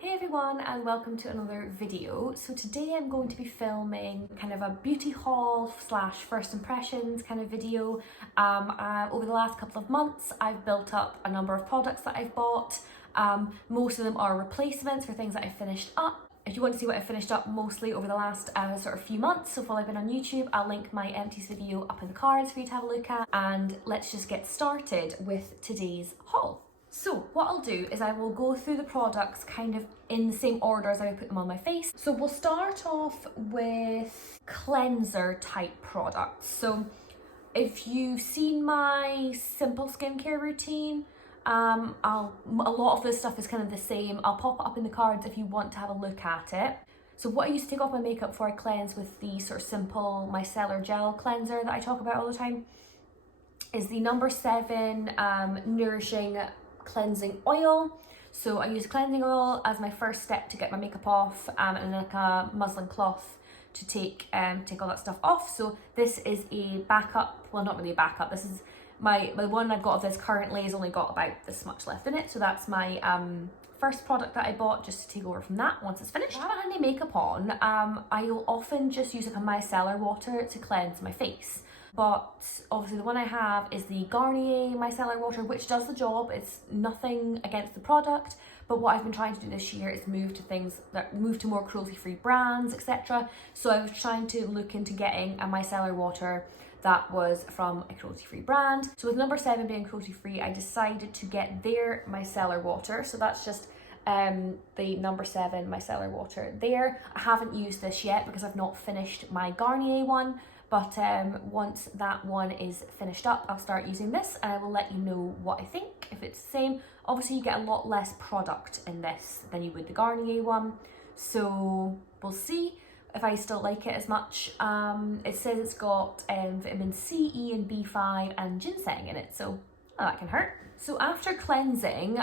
Hey everyone, and welcome to another video. So today I'm going to be filming kind of a beauty haul slash first impressions kind of video. Over the last couple of months I've built up a number of products that I've bought. Most of them are replacements for things that I finished up. If you want to see what I finished up mostly over the last sort of few months, so while I've been on YouTube, I'll link my empties video up in the cards for you to have a look at. And let's just get started with today's haul. So what I'll do is I will go through the products kind of in the same order as I would put them on my face. So we'll start off with cleanser type products. So if you've seen my simple skincare routine, a lot of this stuff is kind of the same. I'll pop it up in the cards if you want to have a look at it. So what I used to take off my makeup before I cleanse with the sort of simple micellar gel cleanser that I talk about all the time is the No7 Nourishing Cleansing Oil. So I use cleansing oil as my first step to get my makeup off, and then like a muslin cloth to take all that stuff off. So this is a backup, well, not really a backup, this is my one I've got of this currently has only got about this much left in it. So that's my first product that I bought, just to take over from that once it's finished. If I haven't had any makeup on, I'll often just use like a micellar water to cleanse my face. But obviously the one I have is the Garnier Micellar Water, which does the job. It's nothing against the product, but what I've been trying to do this year is move to more cruelty-free brands, etc. So I was trying to look into getting a micellar water that was from a cruelty-free brand. So with No7 being cruelty-free, I decided to get their micellar water. So that's just the No7 micellar water there. I haven't used this yet because I've not finished my Garnier one. But once that one is finished up, I'll start using this and I will let you know what I think, if it's the same. Obviously you get a lot less product in this than you would the Garnier one. So we'll see if I still like it as much. It says it's got vitamin C, E and B5 and ginseng in it, so that can hurt. So after cleansing,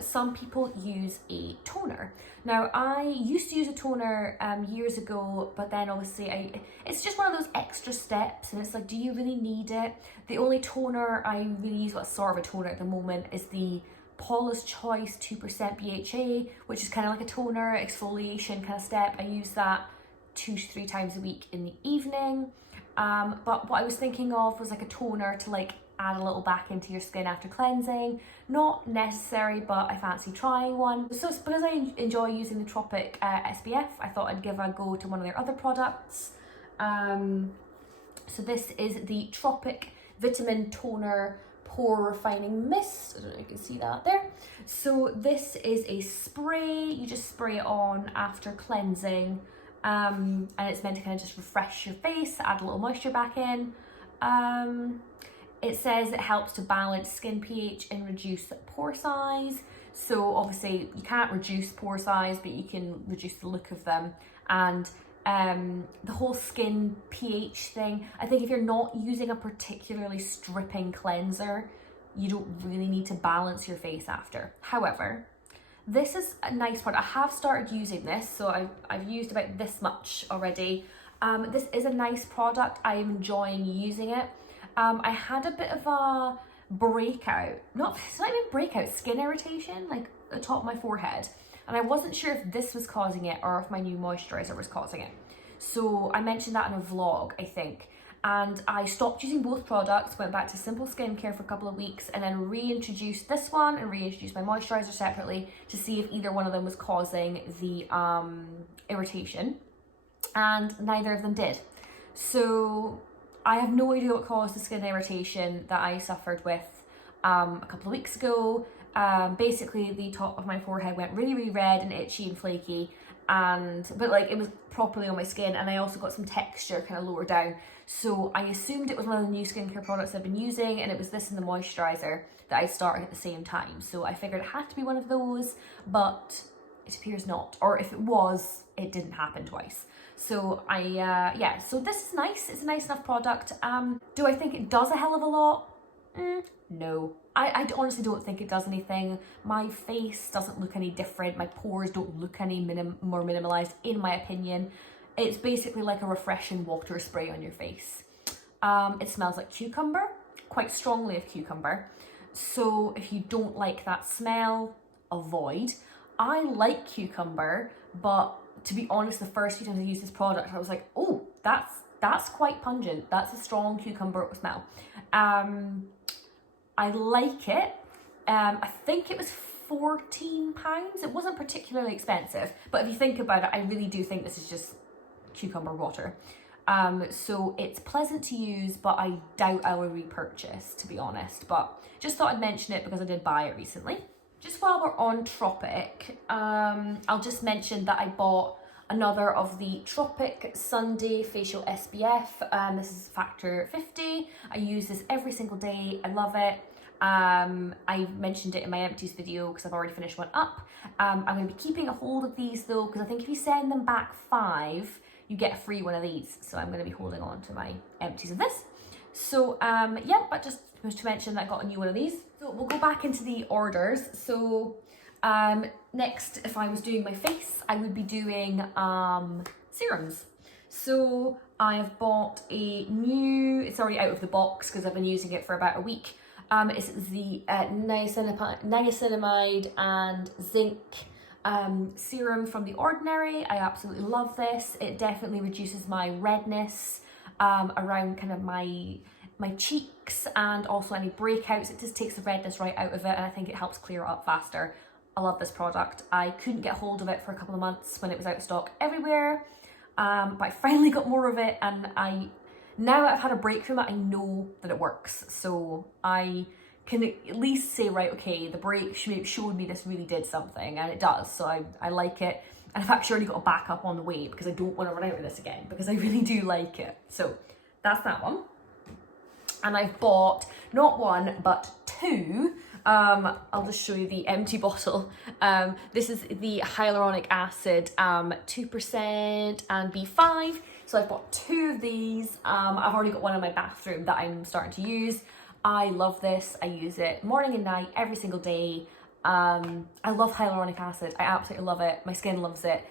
some people use a toner. Now I used to use a toner years ago, but then obviously it's just one of those extra steps and it's like, do you really need it? The only toner I really use, well, sort of a toner at the moment, is the Paula's Choice 2% BHA, which is kind of like a toner exfoliation kind of step. I use that 2 to 3 times a week in the evening. But what I was thinking of was like a toner to like add a little back into your skin after cleansing. Not necessary, but I fancy trying one. So because I enjoy using the Tropic SPF, I thought I'd give a go to one of their other products. So this is the Tropic Vitamin Toner Pore Refining Mist. I don't know if you can see that there. So this is a spray. You just spray it on after cleansing. And it's meant to kind of just refresh your face, add a little moisture back in. It says it helps to balance skin pH and reduce pore size. So obviously you can't reduce pore size, but you can reduce the look of them. And the whole skin pH thing, I think if you're not using a particularly stripping cleanser, you don't really need to balance your face after. However, this is a nice product. I have started using this, so I've used about this much already. This is a nice product. I'm enjoying using it. I had a bit of a breakout, it's not even breakout, skin irritation, like the top of my forehead. And I wasn't sure if this was causing it or if my new moisturizer was causing it. So I mentioned that in a vlog, I think. And I stopped using both products, went back to simple skincare for a couple of weeks, and then reintroduced this one and reintroduced my moisturizer separately to see if either one of them was causing the irritation. And neither of them did. So I have no idea what caused the skin irritation that I suffered with a couple of weeks ago. Basically the top of my forehead went really, really red and itchy and flaky, but like it was properly on my skin, and I also got some texture kind of lower down. So I assumed it was one of the new skincare products I've been using, and it was this and the moisturizer that I started at the same time. So I figured it had to be one of those, but it appears not. Or if it was, it didn't happen twice. So yeah, so this is nice. It's a nice enough product. Do I think it does a hell of a lot? No. I honestly don't think it does anything. My face doesn't look any different. My pores don't look any more minimalized, in my opinion. It's basically like a refreshing water spray on your face. It smells like cucumber, quite strongly of cucumber. So if you don't like that smell, avoid. I like cucumber, but to be honest, the first few times I used this product, I was like, oh, that's quite pungent. That's a strong cucumber smell. I like it. I think it was £14. It wasn't particularly expensive, but if you think about it, I really do think this is just cucumber water. So it's pleasant to use, but I doubt I will repurchase, to be honest. But just thought I'd mention it because I did buy it recently. Just while we're on Tropic, I'll just mention that I bought another of the Tropic Sunday Facial SPF. This is factor 50. I use this every single day. I love it. I mentioned it in my empties video because I've already finished one up. I'm going to be keeping a hold of these though, because I think if you send them back 5, you get a free one of these. So I'm going to be holding on to my empties of this. So yeah, but just was to mention that I got a new one of these. So we'll go back into the orders. So next, if I was doing my face, I would be doing serums. So I have bought a new, it's already out of the box because I've been using it for about a week. It's the Niacinamide and Zinc serum from the Ordinary. I absolutely love this. It definitely reduces my redness around kind of my cheeks and also any breakouts. It just takes the redness right out of it, and I think it helps clear it up faster. I love this product. I couldn't get hold of it for a couple of months when it was out of stock everywhere, but I finally got more of it, and now that I've had a break from it, I know that it works. So I can at least say, right, okay, the break showed me this really did something, and it does. So I like it. And I've actually already got a backup on the way because I don't want to run out of this again, because I really do like it. So that's that one. And I've bought not one, but 2. I'll just show you the empty bottle. This is the hyaluronic acid, 2% and B5. So I've bought 2 of these. I've already got one in my bathroom that I'm starting to use. I love this. I use it morning and night, every single day. I love hyaluronic acid. I absolutely love it. My skin loves it.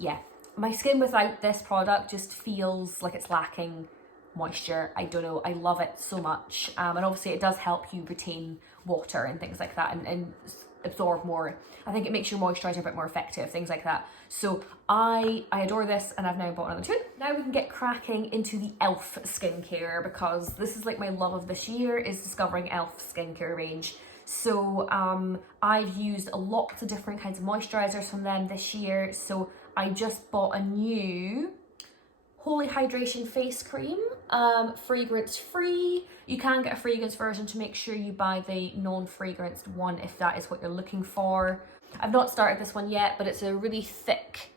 Yeah, my skin without this product just feels like it's lacking moisture. I don't know. I love it so much. And obviously it does help you retain water and things like that, and absorb more. I think it makes your moisturizer a bit more effective, things like that. So I adore this, and I've now bought another 2. Now we can get cracking into the e.l.f. skincare, because this is like my love of this year, is discovering e.l.f. skincare range. So I've used lots of different kinds of moisturizers from them this year. So I just bought a new Holy Hydration face cream, fragrance free. You can get a fragrance version to make sure you buy the non-fragranced one if that is what you're looking for. I've not started this one yet, but it's a really thick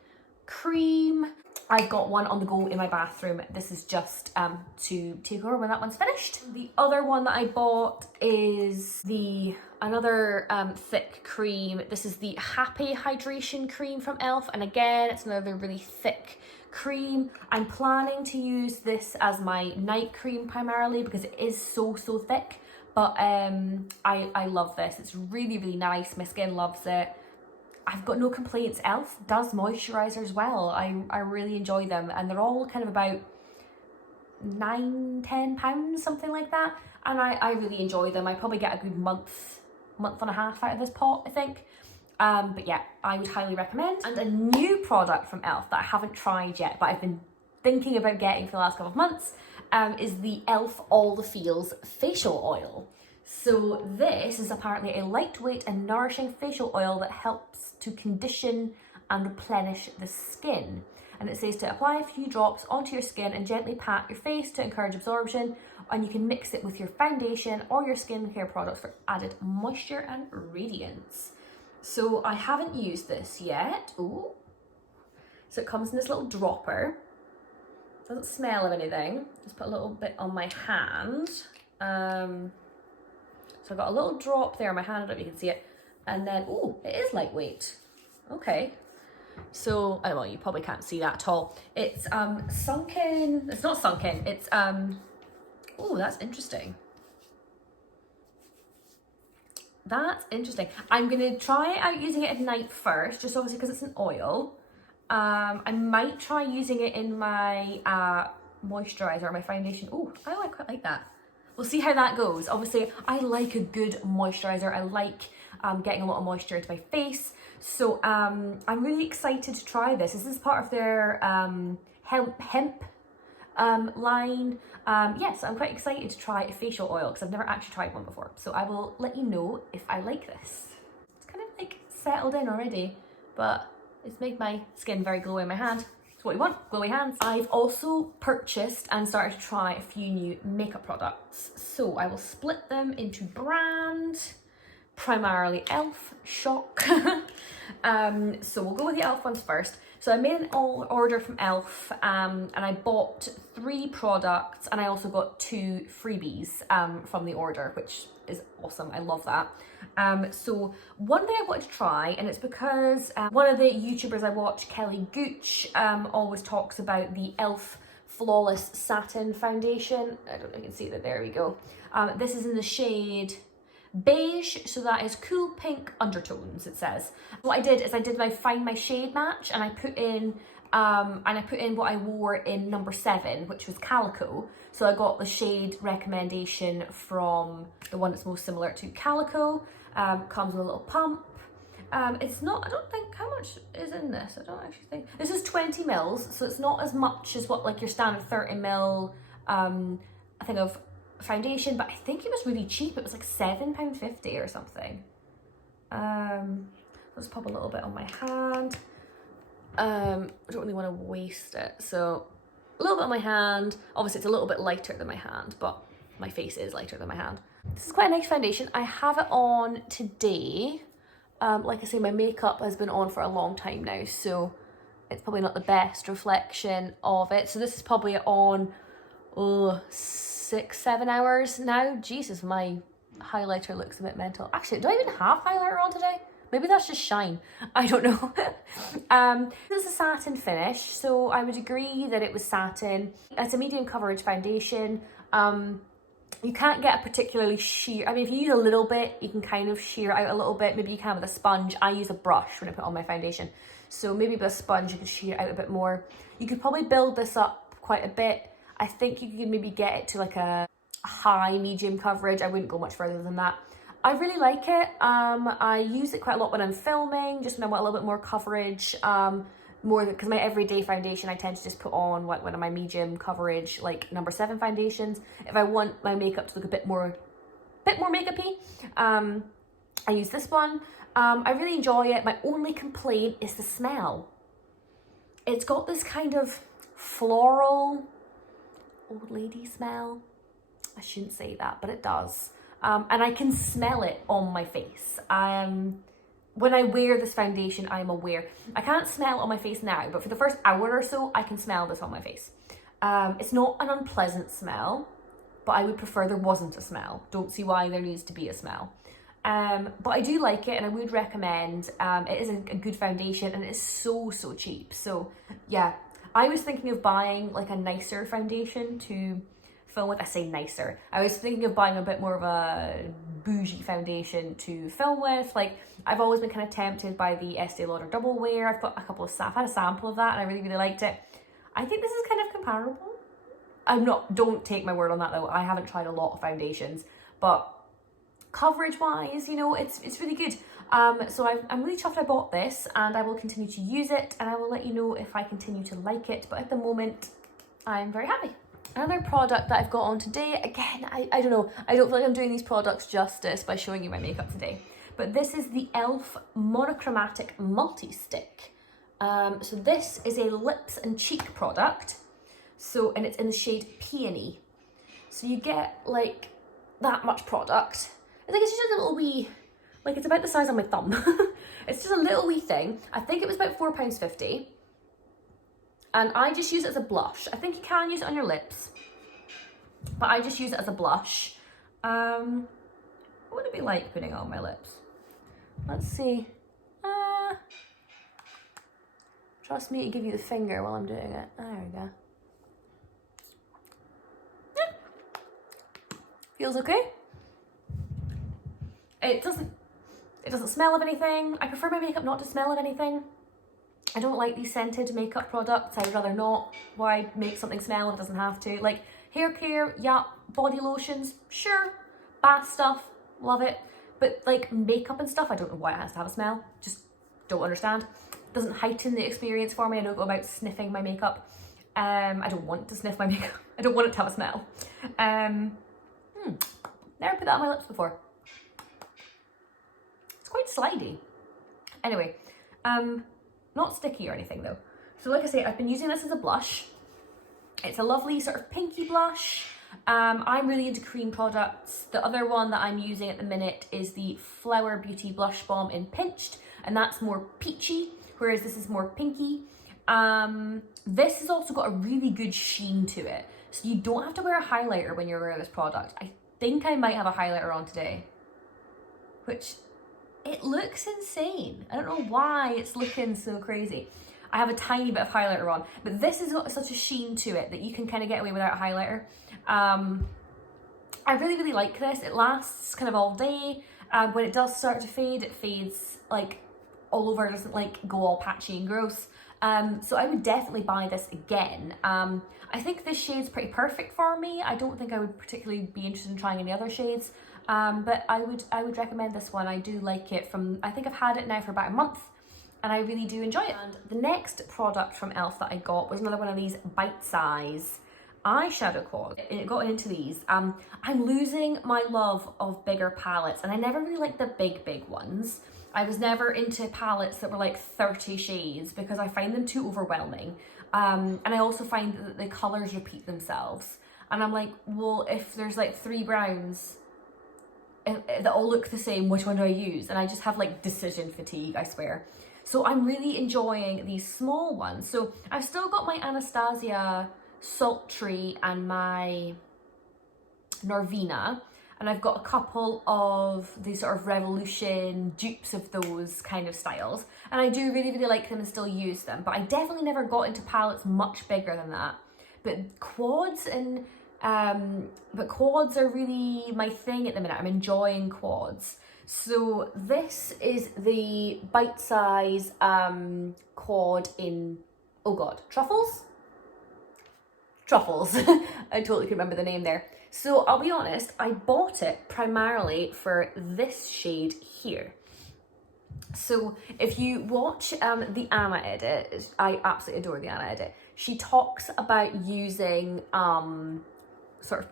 cream. I've got one on the go in my bathroom. This is just to take over when that one's finished. The other one that I bought is another thick cream. This is the Happy Hydration cream from e.l.f. And again, it's another really thick cream. I'm planning to use this as my night cream primarily because it is so thick, but I love this. It's really nice. My skin loves it. I've got no complaints. e.l.f. does moisturizers well. I really enjoy them, and they're all kind of about £9-10, something like that, and I really enjoy them. I probably get a good month and a half out of this pot, I think. But yeah, I would highly recommend. And a new product from e.l.f. that I haven't tried yet, but I've been thinking about getting for the last couple of months, is the e.l.f. All the Feels facial oil. So this is apparently a lightweight and nourishing facial oil that helps to condition and replenish the skin. And it says to apply a few drops onto your skin and gently pat your face to encourage absorption, and you can mix it with your foundation or your skincare products for added moisture and radiance. So I haven't used this yet. Ooh. So it comes in this little dropper. Doesn't smell of anything. Just put a little bit on my hand. So I've got a little drop there on my hand, I don't know if you can see it. And then, ooh, it is lightweight. Okay. So, oh well, you probably can't see that at all. It's sunken, it's not sunken, it's, oh, that's interesting. That's interesting. I'm gonna try out using it at night first, just obviously because it's an oil. I might try using it in my moisturizer or my foundation. Oh, I quite like that. We'll see how that goes. Obviously, I like a good moisturizer. I like getting a lot of moisture into my face. So I'm really excited to try this. This is part of their hemp line. Yes, I'm quite excited to try a facial oil because I've never actually tried one before. So I will let you know if I like this. It's kind of like settled in already, but it's made my skin very glowy in my hand. It's what you want, glowy hands. I've also purchased and started to try a few new makeup products. So I will split them into brand, primarily e.l.f. shock. So we'll go with the e.l.f. ones first. So I made an order from e.l.f. And I bought 3 products, and I also got 2 freebies from the order, which is awesome. I love that. So one thing I wanted to try, and it's because one of the YouTubers I watch, Kelly Gooch, always talks about the e.l.f. Flawless Satin Foundation. I don't know if you can see that. There we go. This is in the shade beige, so that is cool pink undertones, it says. What I did is I did my find my shade match, and I put in what I wore in number 7, which was Calico. So I got the shade recommendation from the one that's most similar to Calico. Comes with a little pump. It's not, I don't think, how much is in this? I don't actually think. This is 20 mils, so it's not as much as what like your standard 30 mil, I think of foundation, but I think it was really cheap. It was like £7.50 or something. Let's pop a little bit on my hand. I don't really want to waste it, so a little bit on my hand. Obviously it's a little bit lighter than my hand, but my face is lighter than my hand. This is quite a nice foundation. I have it on today. Like I say, my makeup has been on for a long time now, so it's probably not the best reflection of it. So this is probably on 6-7 hours now. Jesus, my highlighter looks a bit mental. Actually, do I even have highlighter on today? Maybe that's just shine. I don't know. This is a satin finish, so I would agree that it was satin. It's a medium coverage foundation. You can't get a particularly sheer, I mean, if you use a little bit, you can kind of sheer out a little bit. Maybe you can with a sponge. I use a brush when I put on my foundation. So maybe with a sponge, you could sheer out a bit more. You could probably build this up quite a bit. I think you could maybe get it to like a high medium coverage. I wouldn't go much further than that. I really like it. I use it quite a lot when I'm filming, just when I want a little bit more coverage. More because my everyday foundation I tend to just put on one of my medium coverage, like number 7 foundations. If I want my makeup to look a bit more makeup-y, I use this one. I really enjoy it. My only complaint is the smell. It's got this kind of floral old lady smell. I shouldn't say that, but it does. And I can smell it on my face. When I wear this foundation, I'm aware. I can't smell it on my face now, but for the first hour or so, I can smell this on my face. It's not an unpleasant smell, but I would prefer there wasn't a smell. Don't see why there needs to be a smell. But I do like it, and I would recommend. It is a good foundation, and it's so cheap. So yeah, I was thinking of buying like a nicer foundation to film with. I say nicer. I was thinking of buying a bit more of a bougie foundation to film with. Like, I've always been kind of tempted by the Estee Lauder Double Wear. I've got I've had a sample of that, and I really liked it. I think this is kind of comparable. Don't take my word on that though. I haven't tried a lot of foundations, but coverage wise, you know, it's really good. So I'm really chuffed I bought this, and I will continue to use it, and I will let you know if I continue to like it. But at the moment, I'm very happy. Another product that I've got on today, again, I don't know, I don't feel like I'm doing these products justice by showing you my makeup today, but this is the e.l.f. Monochromatic Multi-Stick. So this is a lips and cheek product, and it's in the shade Peony. So you get like that much product. I think it's just a little wee, like it's about the size of my thumb. It's just a little wee thing. I think it was about £4.50. And I just use it as a blush. I think you can use it on your lips, but I just use it as a blush. What would it be like putting it on my lips? Let's see. Trust me to give you the finger while I'm doing it. There we go. Yeah. Feels okay. It doesn't smell of anything. I prefer my makeup not to smell of anything. I don't like these scented makeup products. I would rather not. Why make something smell if it doesn't have to? Like hair care, yeah. Body lotions, sure. Bath stuff, love it. But like makeup and stuff, I don't know why it has to have a smell. Just don't understand. It doesn't heighten the experience for me. I don't go about sniffing my makeup. I don't want to sniff my makeup. I don't want it to have a smell. Never put that on my lips before. It's quite slidey. Anyway, not sticky or anything though. So like I say, I've been using this as a blush. It's a lovely sort of pinky blush. I'm really into cream products. The other one that I'm using at the minute is the Flower Beauty Blush Balm in Pinched, and that's more peachy, whereas this is more pinky. This has also got a really good sheen to it, so you don't have to wear a highlighter when you're wearing this product. I think I might have a highlighter on today, which it looks insane. I don't know why it's looking so crazy. I have a tiny bit of highlighter on, but this has got such a sheen to it that you can kind of get away without a highlighter. I really, really like this. It lasts kind of all day. When it does start to fade, it fades like all over. It doesn't like go all patchy and gross. So I would definitely buy this again. I think this shade's pretty perfect for me. I don't think I would particularly be interested in trying any other shades. But I would recommend this one. I do like it I think I've had it now for about a month, and I really do enjoy it. And the next product from e.l.f. that I got was another one of these Bitesize eyeshadow quads. It got into these. I'm losing my love of bigger palettes, and I never really liked the big ones. I was never into palettes that were like 30 shades because I find them too overwhelming. And I also find that the colours repeat themselves. And I'm like, well, if there's like 3 browns that all look the same, which one do I use? And I just have like decision fatigue, I swear. So I'm really enjoying these small ones. So I've still got my Anastasia Sultry and my Norvina, and I've got a couple of these sort of Revolution dupes of those kind of styles, and I do really, really like them and still use them, but I definitely never got into palettes much bigger than that. But quads are really my thing at the minute. I'm enjoying quads. So this is the Bitesize quad in, oh god, Truffles? Truffles. I totally can remember the name there. So I'll be honest, I bought it primarily for this shade here. So if you watch the Anna edit, I absolutely adore the Anna edit. She talks about using sort of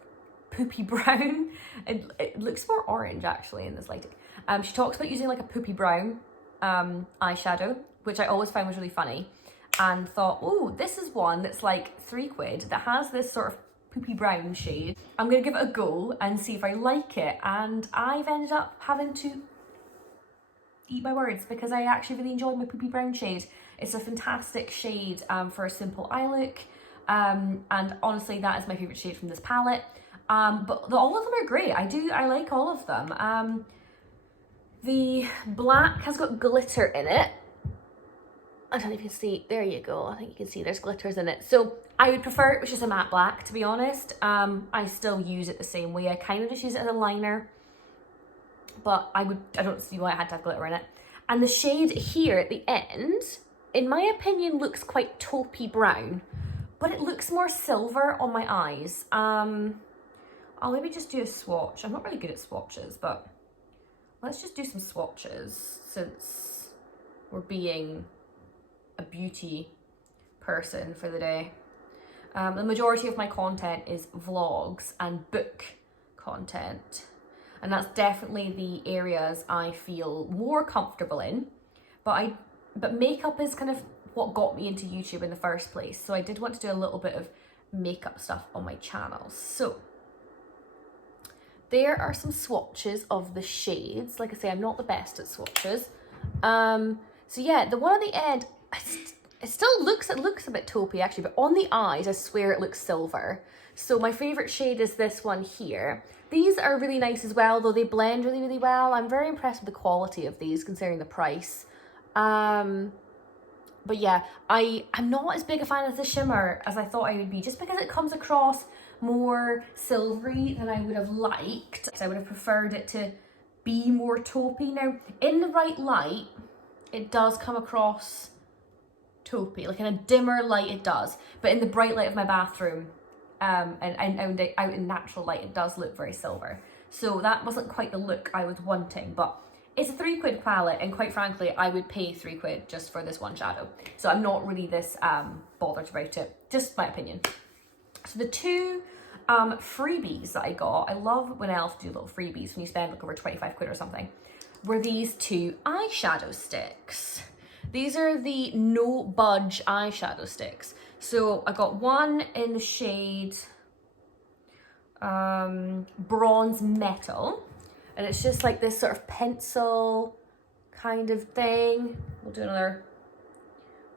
poopy brown. It looks more orange actually in this lighting. She talks about using like a poopy brown eyeshadow, which I always found was really funny, and thought, oh, this is one that's like £3 that has this sort of poopy brown shade. I'm gonna give it a go and see if I like it, and I've ended up having to eat my words because I actually really enjoyed my poopy brown shade. It's a fantastic shade for a simple eye look, and honestly that is my favourite shade from this palette. But all of them are great. I like all of them. The black has got glitter in it. I don't know if you can see, there you go. I think you can see there's glitters in it. So I would prefer it was just a matte black, to be honest. I still use it the same way. I kind of just use it as a liner, but I don't see why it had to have glitter in it. And the shade here at the end, in my opinion, looks quite taupey brown, but it looks more silver on my eyes. I'll maybe just do a swatch. I'm not really good at swatches, but let's just do some swatches since we're being a beauty person for the day. The majority of my content is vlogs and book content, and that's definitely the areas I feel more comfortable in, but makeup is kind of what got me into YouTube in the first place, so I did want to do a little bit of makeup stuff on my channel. So there are some swatches of the shades. Like I say, I'm not the best at swatches. So yeah, the one on the end, it still looks a bit taupey actually, but on the eyes, I swear it looks silver. So my favorite shade is this one here. These are really nice as well, though they blend really, really well. I'm very impressed with the quality of these considering the price. But yeah, I'm not as big a fan of the shimmer as I thought I would be, just because it comes across more silvery than I would have liked. I would have preferred it to be more taupey. Now, in the right light, it does come across taupey, like in a dimmer light it does, but in the bright light of my bathroom and out in natural light, it does look very silver. So that wasn't quite the look I was wanting, but it's a £3 palette, and quite frankly, I would pay £3 just for this one shadow. So I'm not really this bothered about it, just my opinion. So the two freebies that I got, I love when elves do little freebies when you spend like over £25 or something, were these two eyeshadow sticks. These are the No Budge eyeshadow sticks. So I got one in the shade Bronze Metal, and it's just like this sort of pencil kind of thing. We'll do another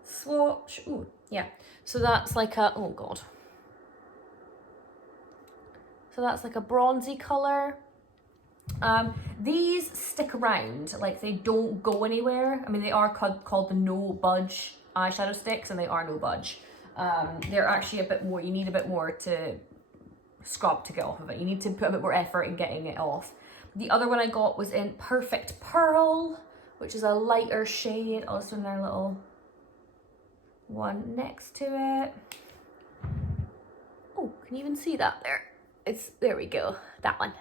swatch. Ooh, yeah. So that's like a, oh God. So that's like a bronzy color. These stick around, like they don't go anywhere. I mean, they are called the No Budge eyeshadow sticks, and they are no budge. They're actually a bit more, you need a bit more to scrub to get off of it. You need to put a bit more effort in getting it off. The other one I got was in Perfect Pearl, which is a lighter shade. Also in their little one next to it. Oh, can you even see that there? There we go, that one.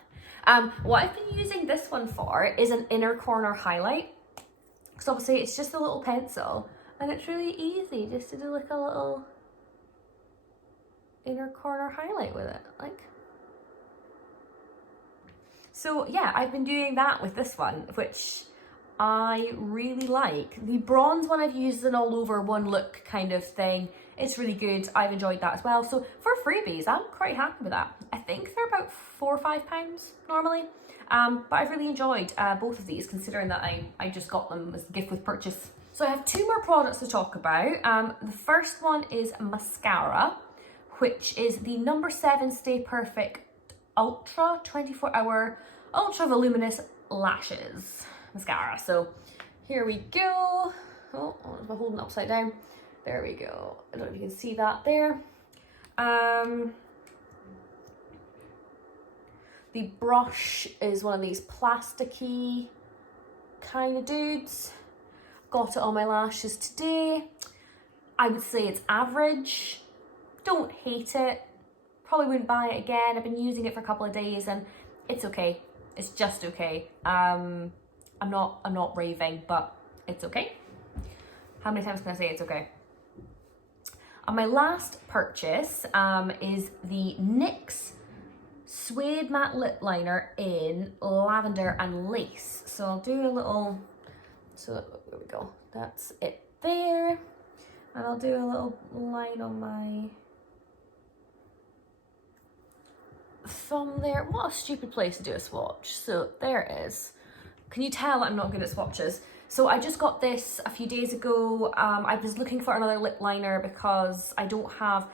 What I've been using this one for is an inner corner highlight. Because obviously it's just a little pencil, and it's really easy just to do like a little inner corner highlight with it, like. So yeah, I've been doing that with this one, which I really like. The bronze one I've used an all over one look kind of thing. It's really good. I've enjoyed that as well. So for freebies, I'm quite happy with that. I think they're about £4 or £5 normally. But I've really enjoyed both of these, considering that I just got them as a gift with purchase. So I have two more products to talk about. The first one is mascara, which is the No7 Stay Perfect Ultra 24-Hour Ultra Voluminous Lashes Mascara. So here we go. Oh, I'm holding it upside down. There we go. I don't know if you can see that there. The brush is one of these plasticky kind of dudes. Got it on my lashes today. I would say it's average. Don't hate it. Probably wouldn't buy it again. I've been using it for a couple of days and it's okay. It's just okay. I'm not raving, but it's okay. How many times can I say it's okay? And my last purchase is the NYX Suede Matte Lip Liner in Lavender and Lace. So I'll do a little, so there we go. That's it there. And I'll do a little line on my thumb there. What a stupid place to do a swatch. So there it is. Can you tell I'm not good at swatches? So I just got this a few days ago. I was looking for another lip liner because I have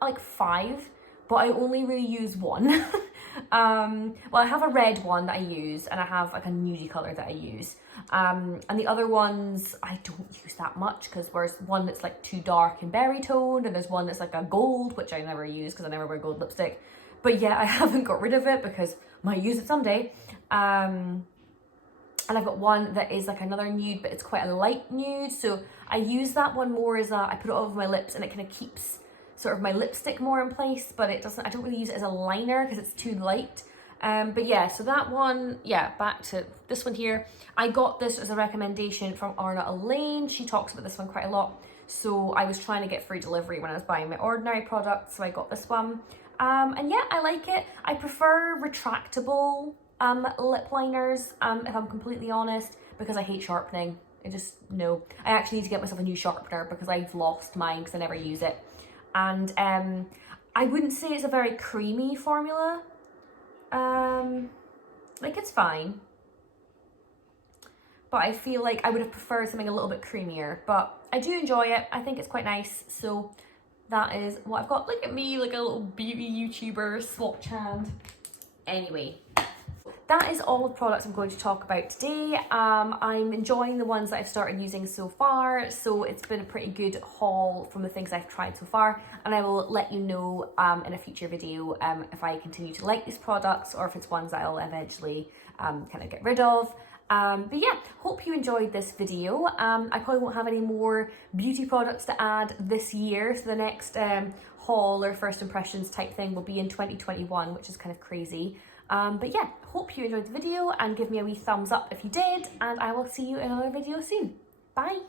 like 5, but I only really use one. Well, I have a red one that I use, and I have like a nudie colour that I use. And the other ones, I don't use that much, because there's one that's like too dark and berry toned, and there's one that's like a gold, which I never use because I never wear gold lipstick. But yeah, I haven't got rid of it because I might use it someday. And I've got one that is like another nude, but it's quite a light nude. So I use that one more as I put it over my lips, and it kind of keeps sort of my lipstick more in place, but it doesn't, I don't really use it as a liner because it's too light. But yeah, so that one, yeah, back to this one here. I got this as a recommendation from Arna Elaine. She talks about this one quite a lot. So I was trying to get free delivery when I was buying my Ordinary products, so I got this one. And yeah, I like it. I prefer retractable lip liners, if I'm completely honest, because I hate sharpening. I actually need to get myself a new sharpener because I've lost mine because I never use it. And I wouldn't say it's a very creamy formula. Like, it's fine, but I feel like I would have preferred something a little bit creamier, but I do enjoy it. I think it's quite nice. So that is what I've got. Look at me, like a little beauty YouTuber swatch hand. Anyway, that is all the products I'm going to talk about today. I'm enjoying the ones that I've started using so far, so it's been a pretty good haul from the things I've tried so far, and I will let you know in a future video if I continue to like these products or if it's ones that I'll eventually kind of get rid of. But yeah, hope you enjoyed this video. I probably won't have any more beauty products to add this year, so the next haul or first impressions type thing will be in 2021, which is kind of crazy. But yeah, hope you enjoyed the video and give me a wee thumbs up if you did, and I will see you in another video soon. Bye!